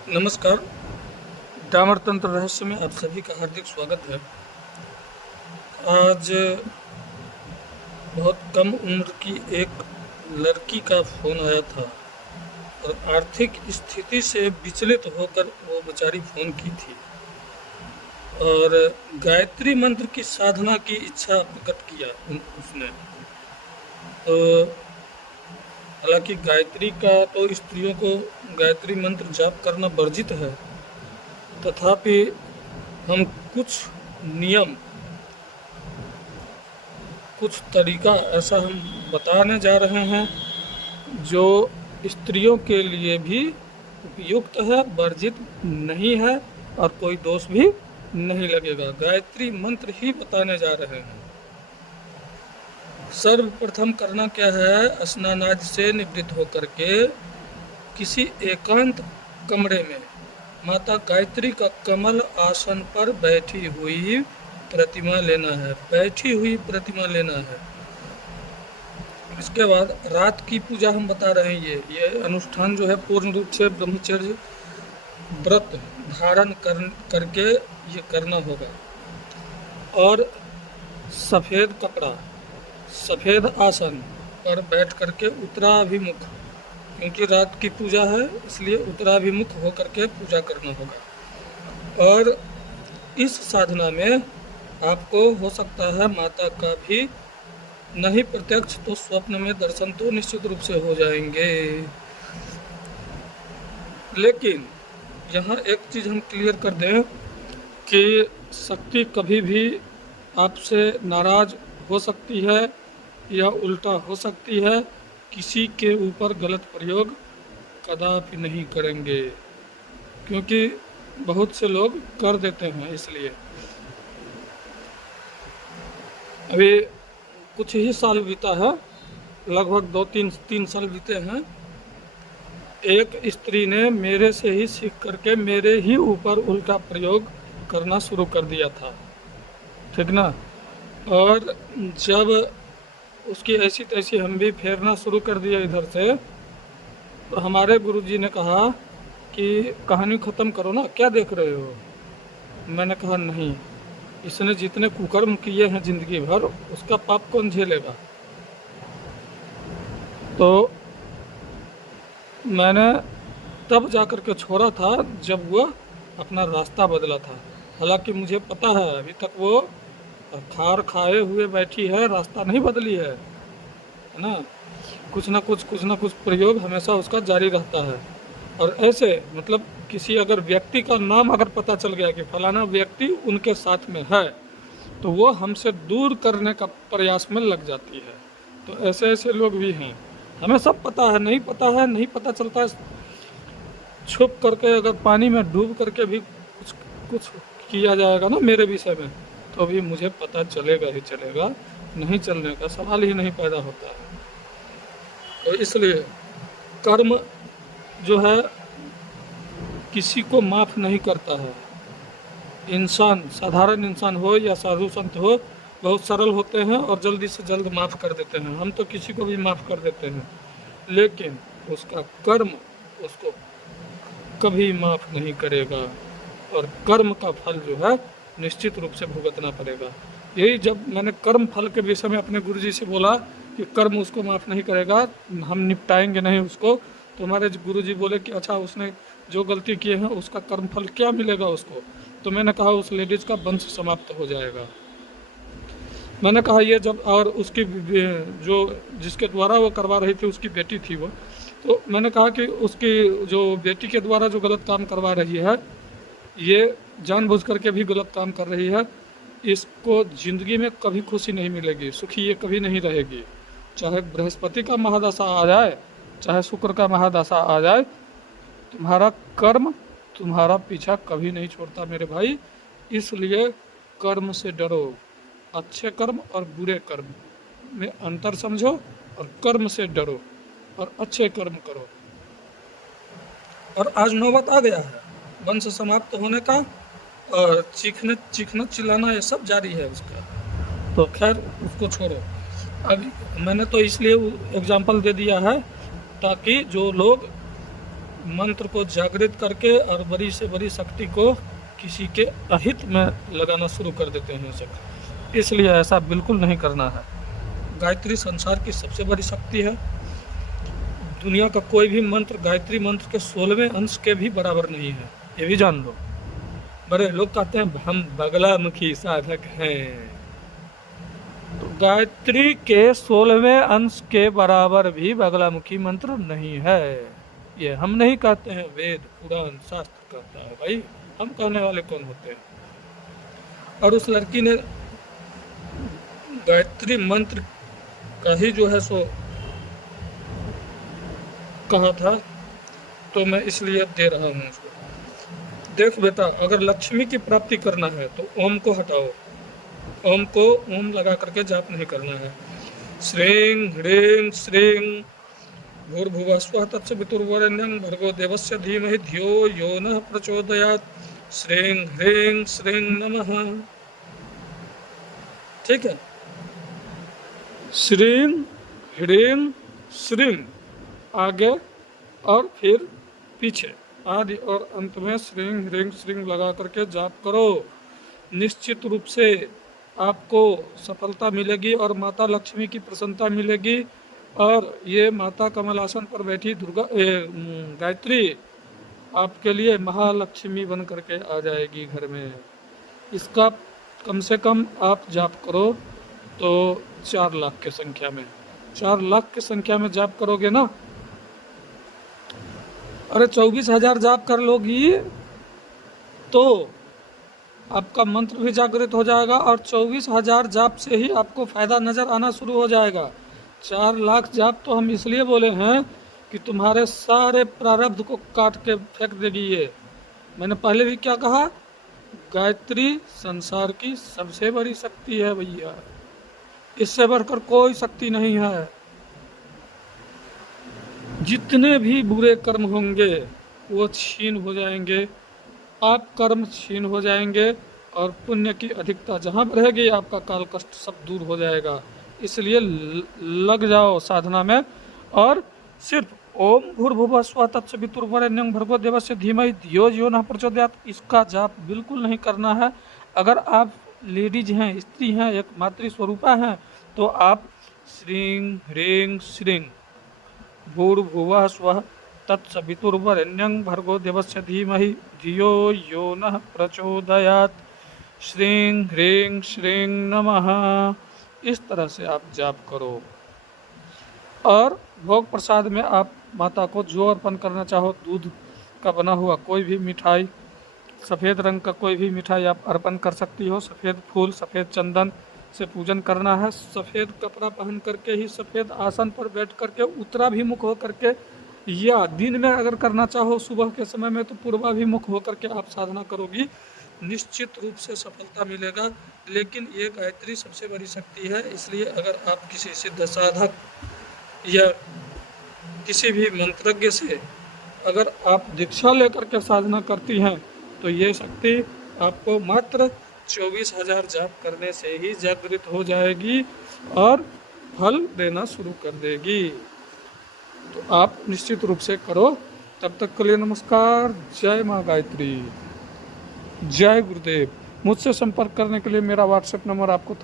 नमस्कार। डामर तंत्र रहस्य में आप सभी का हार्दिक स्वागत है। आज बहुत कम उम्र की एक लड़की का फ़ोन आया था और आर्थिक स्थिति से विचलित होकर वो बेचारी फ़ोन की थी और गायत्री मंत्र की साधना की इच्छा प्रकट किया उसने। तो हालांकि गायत्री का तो स्त्रियों को गायत्री मंत्र जाप करना वर्जित है, तथापि हम कुछ नियम, कुछ तरीका ऐसा हम बताने जा रहे हैं जो स्त्रियों के लिए भी उपयुक्त है, वर्जित नहीं है और कोई दोष भी नहीं लगेगा। गायत्री मंत्र ही बताने जा रहे हैं। सर्वप्रथम करना क्या है, स्नानादि से निवृत्त होकर के किसी एकांत कमरे में माता गायत्री का कमल आसन पर बैठी हुई प्रतिमा लेना है। बैठी हुई प्रतिमा लेना है। इसके बाद रात की पूजा हम बता रहे हैं। ये अनुष्ठान जो है पूर्ण रूप से ब्रह्मचर्य व्रत धारण करके ये करना होगा। और सफ़ेद कपड़ा, सफ़ेद आसन पर बैठ करके उत्तराभिमुख, क्योंकि रात की पूजा है इसलिए उत्तराभिमुख होकर के पूजा करना होगा। और इस साधना में आपको हो सकता है माता का भी नहीं प्रत्यक्ष तो स्वप्न में दर्शन तो निश्चित रूप से हो जाएंगे। लेकिन यहाँ एक चीज़ हम क्लियर कर दें कि शक्ति कभी भी आपसे नाराज हो सकती है या उल्टा हो सकती है। किसी के ऊपर गलत प्रयोग कदापि नहीं करेंगे, क्योंकि बहुत से लोग कर देते हैं। इसलिए अभी कुछ ही साल बीता है, लगभग 2-3 साल बीते हैं। एक स्त्री ने मेरे से ही सीख करके मेरे ही ऊपर उल्टा प्रयोग करना शुरू कर दिया था, ठीक ना। और जब उसकी ऐसी तैसी हम भी फेरना शुरू कर दिया इधर से, तो हमारे गुरुजी ने कहा कि कहानी ख़त्म करो ना, क्या देख रहे हो। मैंने कहा नहीं, इसने जितने कुकर्म किए हैं ज़िंदगी भर उसका पाप कौन झेलेगा। तो मैंने तब जाकर के छोड़ा था जब वो अपना रास्ता बदला था। हालांकि मुझे पता है अभी तक वो खार खाए हुए बैठी है, रास्ता नहीं बदली है ना। कुछ ना कुछ प्रयोग हमेशा उसका जारी रहता है। और ऐसे मतलब किसी अगर व्यक्ति का नाम अगर पता चल गया कि फलाना व्यक्ति उनके साथ में है, तो वो हमसे दूर करने का प्रयास में लग जाती है। तो ऐसे ऐसे लोग भी हैं। हमें सब पता है, नहीं पता चलता है। छुप करके अगर पानी में डूब करके भी कुछ किया जाएगा ना मेरे विषय में, तो भी मुझे पता चलेगा ही चलेगा, नहीं चलने का सवाल ही नहीं पैदा होता है। तो इसलिए कर्म जो है किसी को माफ़ नहीं करता है। इंसान, साधारण इंसान हो या साधु संत हो, बहुत सरल होते हैं और जल्दी से जल्द माफ़ कर देते हैं। हम तो किसी को भी माफ़ कर देते हैं, लेकिन उसका कर्म उसको कभी माफ़ नहीं करेगा और कर्म का फल जो है निश्चित रूप से भुगतना पड़ेगा। यही जब मैंने कर्म फल के विषय में अपने गुरुजी से बोला कि कर्म उसको माफ़ नहीं करेगा, हम निपटाएंगे नहीं उसको, तो हमारे गुरुजी बोले कि अच्छा उसने जो गलती किए हैं उसका कर्म फल क्या मिलेगा उसको। तो मैंने कहा उस लेडीज़ का वंश समाप्त हो जाएगा। मैंने कहा ये जब, और उसकी जो जिसके द्वारा वो करवा रही थी उसकी बेटी थी वो, तो मैंने कहा कि उसकी जो बेटी के द्वारा जो गलत काम करवा रही है, ये जानबूझ करके भी गलत काम कर रही है। इसको ज़िंदगी में कभी खुशी नहीं मिलेगी, सुखी ये कभी नहीं रहेगी। चाहे बृहस्पति का महादशा आ जाए, चाहे शुक्र का महादशा आ जाए, तुम्हारा कर्म तुम्हारा पीछा कभी नहीं छोड़ता मेरे भाई। इसलिए कर्म से डरो। अच्छे कर्म और बुरे कर्म में अंतर समझो और कर्म से डरो और अच्छे कर्म करो। और आज नौबत आ गया है वंश समाप्त होने का, और चीखना चिल्लाना ये सब जारी है उसका। तो खैर उसको छोड़ो। अब मैंने तो इसलिए एग्जाम्पल दे दिया है ताकि जो लोग मंत्र को जागृत करके और बड़ी से बड़ी शक्ति को किसी के अहित में लगाना शुरू कर देते हैं सब। इसलिए ऐसा बिल्कुल नहीं करना है। गायत्री संसार की सबसे बड़ी शक्ति है। दुनिया का कोई भी मंत्र गायत्री मंत्र के 16वें अंश के भी बराबर नहीं है, ये भी जान लो। बड़े लोग कहते हैं हम बगलामुखी साधक हैं, तो गायत्री के 16वें अंश के बराबर भी बगलामुखी मंत्र नहीं है। ये हम नहीं कहते हैं, वेद पुराण शास्त्र कहता है भाई, हम कहने वाले कौन होते हैं। और उस लड़की ने गायत्री मंत्र का ही जो है सो कहा था, तो मैं इसलिए दे रहा हूँ उसको। देख बेटा, अगर लक्ष्मी की प्राप्ति करना है तो ओम को हटाओ। ओम को ओम लगा करके जाप नहीं करना है। श्रीं ह्रीं श्रीं भूर्भुवस्वः तत्सवितुर्वरेण्यं भर्गो देवस्य धीमहि धियो यो नः प्रचोदयात्। श्रीं ह्रीं श्रीं नमः। ठीक है, श्रीं ह्रीं श्रीं आगे और फिर पीछे, आदि और अंत में श्रीं ह्रीं श्रीं लगा करके जाप करो। निश्चित रूप से आपको सफलता मिलेगी और माता लक्ष्मी की प्रसन्नता मिलेगी। और ये माता कमलासन पर बैठी दुर्गा गायत्री आपके लिए महालक्ष्मी बन करके आ जाएगी घर में। इसका कम से कम आप जाप करो तो 4 लाख की संख्या में, 4 लाख की संख्या में जाप करोगे ना। अरे 24,000 जाप कर लोगी तो आपका मंत्र भी जागृत हो जाएगा और 24,000 जाप से ही आपको फायदा नजर आना शुरू हो जाएगा। 4 लाख जाप तो हम इसलिए बोले हैं कि तुम्हारे सारे प्रारब्ध को काट के फेंक देगी ये। मैंने पहले भी क्या कहा, गायत्री संसार की सबसे बड़ी शक्ति है भैया, इससे बढ़कर कोई शक्ति नहीं है। जितने भी बुरे कर्म होंगे वो छीन हो जाएंगे, आप कर्म छीन हो जाएंगे और पुण्य की अधिकता जहाँ रहेगी आपका काल कष्ट सब दूर हो जाएगा। इसलिए लग जाओ साधना में और सिर्फ ओम भूर्भुवः स्वः तत्सवितुर्वरेण्यं भर्गो देवस्य धीमहि धियो यो नः प्रचोदयात् इसका जाप बिल्कुल नहीं करना है। अगर आप लेडीज हैं, स्त्री हैं, एक मातृ स्वरूपा हैं, तो आप श्रीं ह्रीं श्रीं भूर्भुवः स्वः तत्सवितुर्वरेण्यं भर्गो देवस्य धीमहि धियो यो नः प्रचोदयात्। श्रीं ह्रीं श्रीं नमः, इस तरह से आप जाप करो। और भोग प्रसाद में आप माता को जो अर्पण करना चाहो, दूध का बना हुआ कोई भी मिठाई, सफ़ेद रंग का कोई भी मिठाई आप अर्पण कर सकती हो। सफ़ेद फूल, सफ़ेद चंदन से पूजन करना है। सफ़ेद कपड़ा पहन करके ही सफ़ेद आसन पर बैठ करके उत्तराभिमुख हो करके, या दिन में अगर करना चाहो सुबह के समय में तो पूर्वाभिमुख हो करके आप साधना करोगी, निश्चित रूप से सफलता मिलेगा। लेकिन ये गायत्री सबसे बड़ी शक्ति है, इसलिए अगर आप किसी सिद्ध साधक या किसी भी मंत्रज्ञ से अगर आप दीक्षा लेकर के साधना करती हैं तो ये शक्ति आपको मात्र 24,000 जाप करने से ही जागृत हो जाएगी और फल देना शुरू कर देगी। तो आप निश्चित रूप से करो। तब तक के लिए नमस्कार। जय माँ गायत्री, जय गुरुदेव। मुझसे संपर्क करने के लिए मेरा व्हाट्सएप नंबर आपको